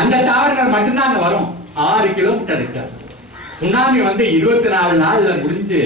அந்த தாவரங்கள் மட்டும்தான் அங்க வரும். 6 கிலோமீட்டர் இருக்கு. சுனாமி வந்து 24 நாள்ல முடிஞ்சு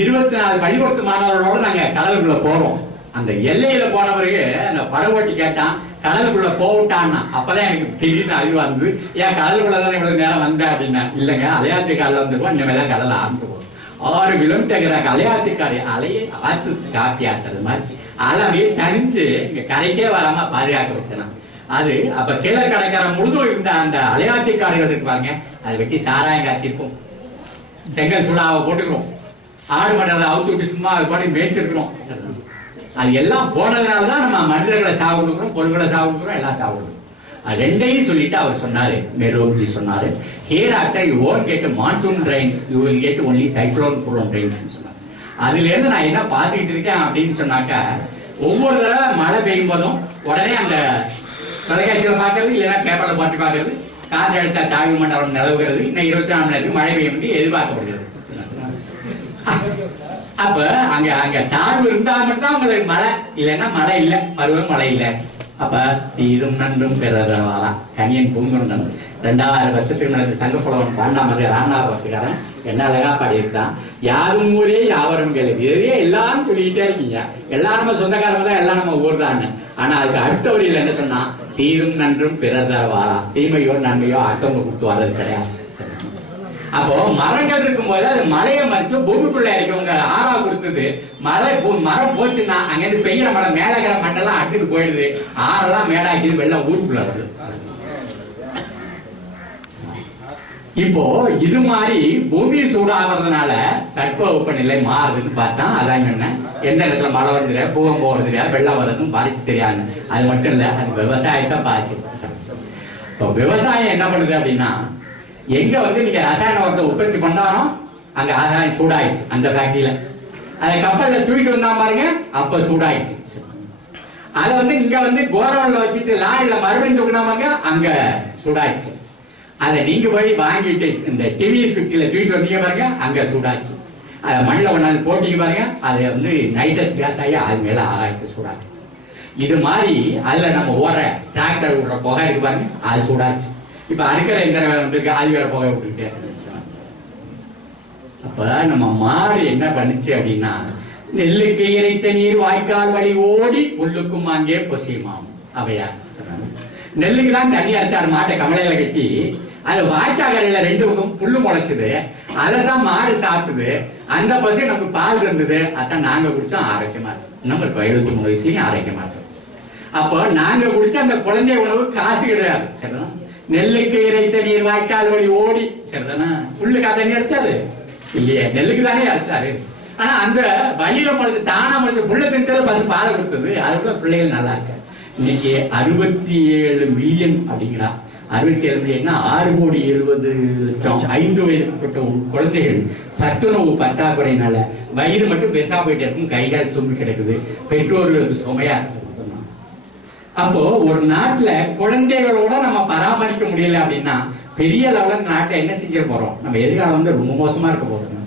24 பள்ளிக்கூடத்து மாணவர்களோட நாங்க கடலுக்குள்ள போறோம். அந்த எல்லையில போன பிறகு அந்த படகோட்டி கேட்டான், கடலுக்குள்ள போட்டான்னா. அப்பதான் எனக்கு திடீர்னு அறிவு வந்தது, ஏன் கடலுக்குள்ளதானே இவ்வளவு நேரம் வந்தேன் அப்படின்னா. இல்லைங்க, அலையாத்திக்காரில் வந்துருக்கோம், இனிமேதான் கடல் ஆரம்பிச்சு போகும். 6 கிலோமீட்டர் அலையாத்திக்காரி அலையை ஆற்று காப்பி ஆற்றுறது மாதிரி அலையே தனிச்சு இங்க கரைக்கே வராம பாதுகாக்க வச்சேன். அது அப்ப கீழே கடற்கரை முழுதும் இருந்த அந்த அலையாத்திக்காரிகள் இருப்பாங்க, அதை வெட்டி சாராயம் காய்ச்சிருக்கும், செங்கல் சூடாவை போட்டுக்கிறோம், ஆடு மண்டல அவுத்து விட்டு சும்மா அது பாட்டி மேய்ச்சிருக்கிறோம். அது எல்லாம் போனதுனாலதான் நம்ம மனிதர்களை சாவு கொடுக்குறோம், பொருள்களை சாவு கொடுக்குறோம், எல்லாம் சாவு கொடுக்குறோம். அது ரெண்டையும் சொல்லிட்டு அவர் சொன்னாரு, மெரோஜி சொன்னாரு, here after you won't get a monsoon rain, you will get only cyclone prone rains சொன்னார். அதுல இருந்து நான் என்ன பார்த்துக்கிட்டு இருக்கேன் அப்படின்னு சொன்னாக்கா, ஒவ்வொரு தடவை மழை பெய்யும் போதும் உடனே அந்த தொலைக்காட்சியில பாக்குறது, இல்லைன்னா பேப்பர்ல பாட்டு பாக்குறது, காற்று அழுத்த தாழ்வு மண்டலம் நிலவுகிறது, இன்னும் 24 மணி நேரத்துக்கு மழை பெய்யும் என்று எதிர்பார்க்கப்படுகிறது. அப்ப அங்க அங்க தாழ்வு இருந்தா மட்டும் உங்களுக்கு மழை, இல்லைன்னா மழை இல்லை, பருவம் மழை இல்லை. அப்ப தீதும் நன்றும் பெறதவாரா கனியன் பூங்குன்றன் 2000 வருஷத்துக்கு நடந்த சங்க புலவன் பாண்டாமதி ராமநாதபுரத்துக்காரன் என்ன அழகா பாடியிருக்கான். யாரும் ஊரே யாவரும் கேள்வி, எதிரே எல்லாரும் சொல்லிக்கிட்டே இருக்கீங்க, எல்லாரும் நம்ம சொந்தக்காரங்க தான், எல்லாம் நம்ம ஊர் தான். ஆனா அதுக்கு அடுத்த வழியில் என்ன சொன்னா, தீதும் நன்றும் பிறதவாரா, தீமையோ நன்மையோ அடுத்தவங்க கொடுத்து வர்றது கிடையாது. அப்போ மரங்கள் இருக்கும் போது அது மழையை மறிச்சு பூமிக்குள்ள இருக்கவங்க ஆறா கொடுத்தது. மரம் போச்சுன்னா அங்கிருந்து பெய்யற மழை மேலகிற மண்ணெல்லாம் அடிச்சுட்டு போயிடுது, ஆறெல்லாம் மேடாக்கிது, வெள்ளம் ஊருக்குள்ள வருது. இப்போ இது மாதிரி பூமி சூடாகிறதுனால தட்பவெப்பநிலை மாறுதுன்னு பார்த்தா, அதான் என்ன, எந்த இடத்துல மழை வருது, பூகம்பம் வருது, வெள்ளம் வருதுன்னு பாதிச்சு தெரியாது. அது மட்டும் இல்ல, அது விவசாயத்தை பாதிச்சு. இப்போ விவசாயம் என்ன பண்ணுது அப்படின்னா, எங்க வந்து நீங்க ரசாயன உரத்தை உற்பத்தி பண்ணாரோ அங்க ரசாயனம் சூடாயிடுச்சு. அந்த ஃபேக்டரியில அதை கப்பல்ல தூக்கிட்டு வந்தா பாருங்க, அப்ப சூடாயிடுச்சு. அதை வந்து இங்க வந்து கோரவன்ல வச்சுட்டு லாரில மறுபடியும் தூக்கினாங்க, அங்க சூடாயிடுச்சு. அதை நீங்க போய் வாங்கிட்டு இந்த டிவி சுட்டில தூக்கிட்டு வந்தீங்க பாருங்க, அங்க சூடாச்சு. அதை மண்ணில் ஒன்னாந்து போட்டிங்க பாருங்க, அதை வந்து நைட்ரஸ் கேஸ் ஆகி அது மேல ஆகாயத்து சூடாச்சு. இது மாதிரி அதுல நம்ம ஓடுற டிராக்டர் விடுற புகை இருக்கு பாருங்க, அது சூடாச்சு. இப்ப அறுக்கிற எந்திர வேலை வந்துருக்கு, அது வேற புகை விட்டுக்கிட்டே. அப்ப நம்ம மாடு என்ன பண்ணுச்சு அப்படின்னா, நெல்லுக்கு இறைத்த நீர் வாய்க்கால் வழி ஓடி உள்ளுக்கும் அங்கே பொசியுமாம் அவையா. நெல்லுக்கு தான் தண்ணி அரைச்சாரு, மாட்டை கமலையில கட்டி, அது வாய்க்காகரையில 2 பக்கம் புல்லு முளைச்சுது, அதைதான் மாடு சாப்பிடுது. அந்த பசி நமக்கு பால் இருந்தது, அதான் நாங்க குடிச்சோம், ஆரோக்கியமா இருக்கு. நம்மளுக்கு 73 வயசுலயும் ஆரோக்கியமா இருக்கு. அப்போ நாங்க குடிச்ச அந்த குழந்தை உணவு காசு கிடையாது, சரிதான். நெல்லுக்கு இறைத்த நீர் வாய்க்கால் வழி ஓடி, சரிதானா. புல்லுக்கா தண்ணி அரைச்சாரு இல்லையே, நெல்லுக்கு தானே அரைச்சாரு. ஆனா அந்த வழியில முளைச்சு தானா முளைச்ச புள்ள தின்றது பசு பாலை கொடுத்தது, அதுக்குள்ள பிள்ளைகள் நல்லா இருக்கு. இன்னைக்கு 67 மில்லியன் அப்படிங்கிறா. 67 மில்லியன்னா 6,70,00,000 5 வயதுக்குட்பட்ட குழந்தைகள் சத்துணவு பற்றாக்குறையினால வயிறு மட்டும் பெருசா போயிட்டே இருக்கும், கைகால் சொம்பு கிடைக்குது, பெற்றோர்களுக்கு சுமையா இருக்கு. அப்போ ஒரு நாட்டுல குழந்தைகளோட நம்ம பராமரிக்க முடியல அப்படின்னா பெரிய லெவலில் நாட்டை என்ன செஞ்ச போறோம், நம்ம எதிர்காலம் வந்து ரொம்ப மோசமா இருக்க போறோம்.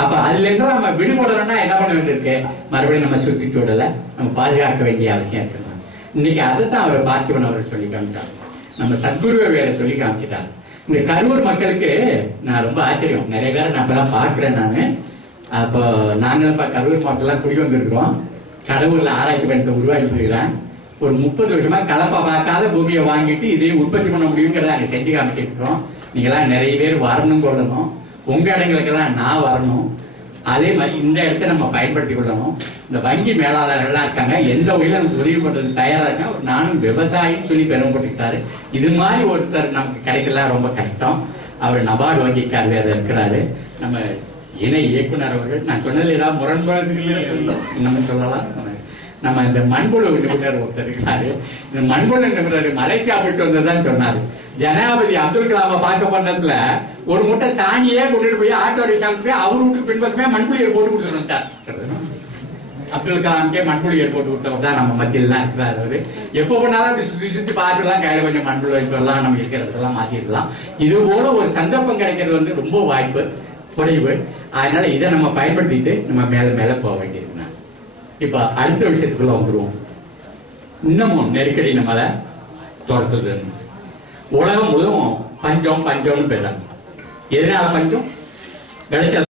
அப்ப அதுல இருந்து நம்ம விடுபடணும்னா என்ன பண்ண வேண்டியிருக்கு, மறுபடியும் நம்ம சுற்றுச்சூழலை நம்ம பாதுகாக்க வேண்டிய அவசியம் இருக்கு. இன்னைக்கு அதைத்தான் அவர் பார்த்திபன் அவர் சொல்லி காமிச்சார், நம்ம சத்குருவை வேற சொல்லி காமிச்சிட்டார். இந்த கரூர் மக்களுக்கு நான் ரொம்ப ஆச்சரியம், நிறைய பேரை நான் இப்பதான் பார்க்கிறேன். நானு அப்போ நாங்களும் இப்ப கரூர் மாவட்டம்லாம் குடி வந்திருக்கிறோம், கடவுள்ல ஆராய்ச்சி பண்ணிட்டு உருவாக்கிட்டு இருக்கிறேன். ஒரு 30 வருஷமா கலப்பை பார்க்காத பூமியை வாங்கிட்டு இதையும் உற்பத்தி பண்ண முடியுங்கிறத அங்க செஞ்சு காமிச்சிட்டு இருக்கிறோம். நீங்களாம் நிறைய பேர் வரணும் கொள்ளணும், உங்க இடங்களுக்கெல்லாம் நான் வரணும். அதே மாதிரி இந்த இடத்த நம்ம பயன்படுத்தி கொள்ளணும். இந்த வங்கி மேலாளர்கள்லாம் இருக்காங்க, எந்த வகையில நமக்கு உதவி பண்றது தயாரா இருக்கேன். நானும் விவசாயின்னு சொல்லி பெருமைப்பட்டுக்கிட்டாரு. இது மாதிரி ஒருத்தர் நமக்கு கிடைக்கலாம் ரொம்ப கஷ்டம். அவர் நபார்டு வங்கிக்கார் வேற இருக்கிறாரு. நம்ம இணை இயக்குனர் அவர்கள், நான் சொன்னது ஏதாவது முரண்பாடு நம்ம சொல்லலாம். நம்ம இந்த மண்புழு நிபுணர் ஒருத்தர் இருக்காரு, இந்த மண்புழு நிபுணர் மலேசியா போயிட்டு வந்ததுதான் சொன்னாரு. ஜனாதிபதி அப்துல் கலாம பார்க்க பண்ணதுல ஒரு முட்டை சாணியே கொண்டுட்டு போய் ஆட்டோ ரிக்ஷாவுக்கு போய் அவர் வீட்டு பின்பக்கமே மண்புழியர் போட்டு கொடுத்துட்டு வந்தார். அப்துல் கலாம்கே மண்புழியர் போட்டு கொடுத்தவர் தான் நம்ம மத்தியில் தான் இருக்கிறார். அவரு எப்போ போனாலும் சுத்தி சுத்தி பார்த்துலாம், கையில கொஞ்சம் மண்புழு வைக்கலாம், நம்ம இருக்கிறதெல்லாம் மாத்திடலாம். இது போல ஒரு சந்தர்ப்பம் கிடைக்கிறது வந்து ரொம்ப வாய்ப்பு குறைவு. அதனால இதை நம்ம பயன்படுத்திட்டு நம்ம மேல மேல போக வேண்டியிருக்கு. இப்ப அடுத்த விஷயத்துக்குள்ள வந்துருவோம். இன்னமும் நெருக்கடி நம்மளை துரத்துது. உலகம் முழுவதும் பஞ்சம் பஞ்சம்னு பேசுறாங்க. எதனால பஞ்சம்? விளைச்சல்